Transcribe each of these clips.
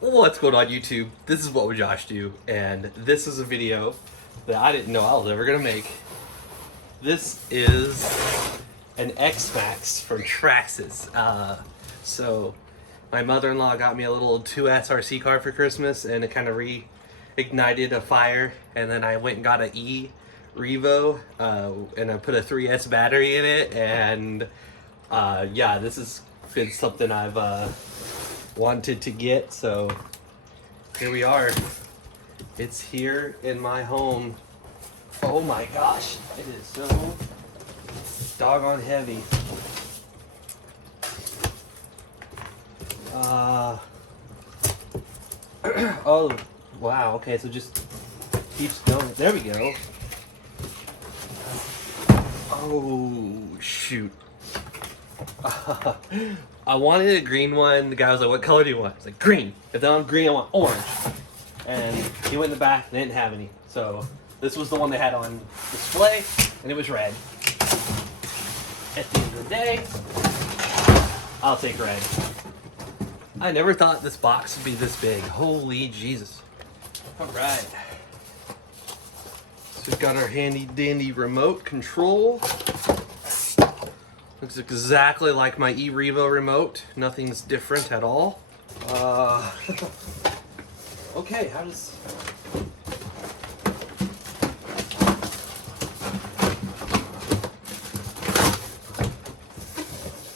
What's going on YouTube? This is What Would Josh Do, and this is a video that I didn't know I was ever gonna make. This is an X-Maxx from Traxxas. So my mother-in-law got me a little 2S RC car for Christmas, and it kind of reignited a fire. And then I went and got an E Revo, and I put a 3S battery in it. And yeah, this has been something I've wanted to get, so here we are. It's here in my home. Oh my gosh, it is so doggone heavy. Oh wow, okay, so just keeps going. There we go. Oh shoot. I wanted a green one. The guy was like, "What color do you want?" I was like, "Green." If they don't have green, I want orange. And he went in the back, they didn't have any. So this was the one they had on display, and it was red. At the end of the day, I'll take red. I never thought this box would be this big. Holy Jesus. All right. So we've got our handy dandy remote control. Looks exactly like my E-Revo remote. Nothing's different at all. Okay, how does...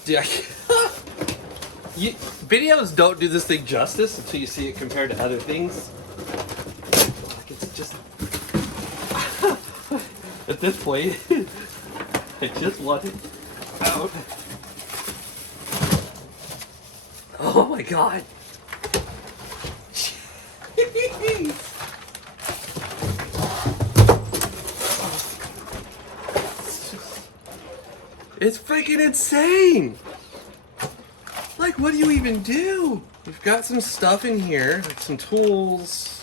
Yeah. Videos don't do this thing justice until you see it compared to other things. Like, it's just... At this point, I just want it out. Oh my god. It's freaking insane. Like, what do you even do? We've got some stuff in here, like some tools,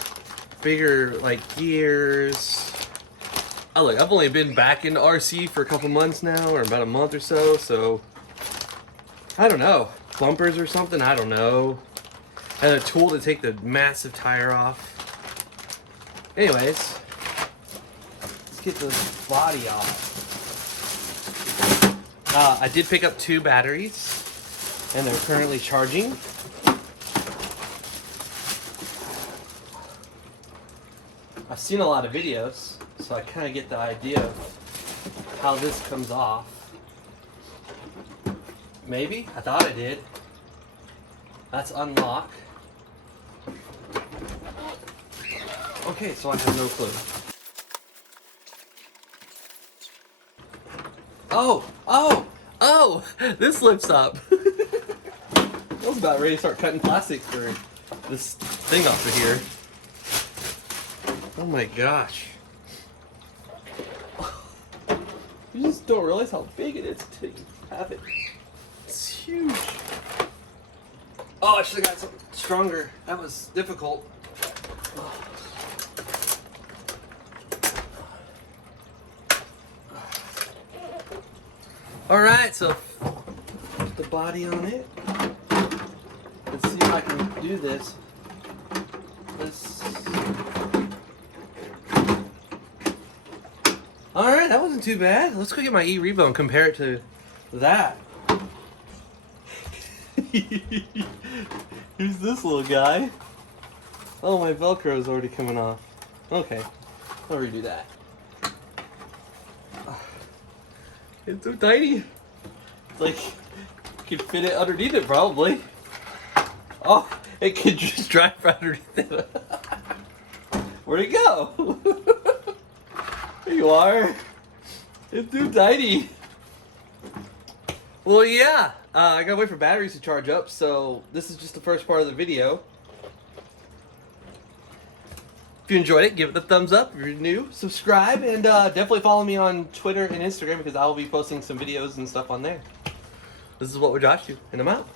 bigger like gears. Oh look, I've only been back into RC for a couple months now, or about a month or so, so I don't know. Bumpers or something, I don't know. And a tool to take the massive tire off. Anyways, let's get the body off. I did pick up 2 batteries, and they're currently charging. I've seen a lot of videos, so I kind of get the idea of how this comes off. Maybe? I thought I did. That's unlock. Okay, so I have no clue. Oh! This lifts up. I was about ready to start cutting plastic for this thing off of here. Oh my gosh. You just don't realize how big it is until you have it. It's huge. Oh, I should have got something stronger. That was difficult. Alright, so put the body on it. Let's see if I can do this. Alright, that wasn't too bad. Let's go get my E-Revo and compare it to that. Here's this little guy. Oh, my Velcro is already coming off. Okay, I'll redo that. It's so tiny. It's like you could fit it underneath it probably. Oh, it could just drive right underneath it. Where'd it go? There you are. It's too tiny. Well, yeah. I gotta wait for batteries to charge up, so this is just the first part of the video. If you enjoyed it, give it a thumbs up. If you're new, subscribe, and definitely follow me on Twitter and Instagram because I'll be posting some videos and stuff on there. This is What Would Josh Do, and I'm out.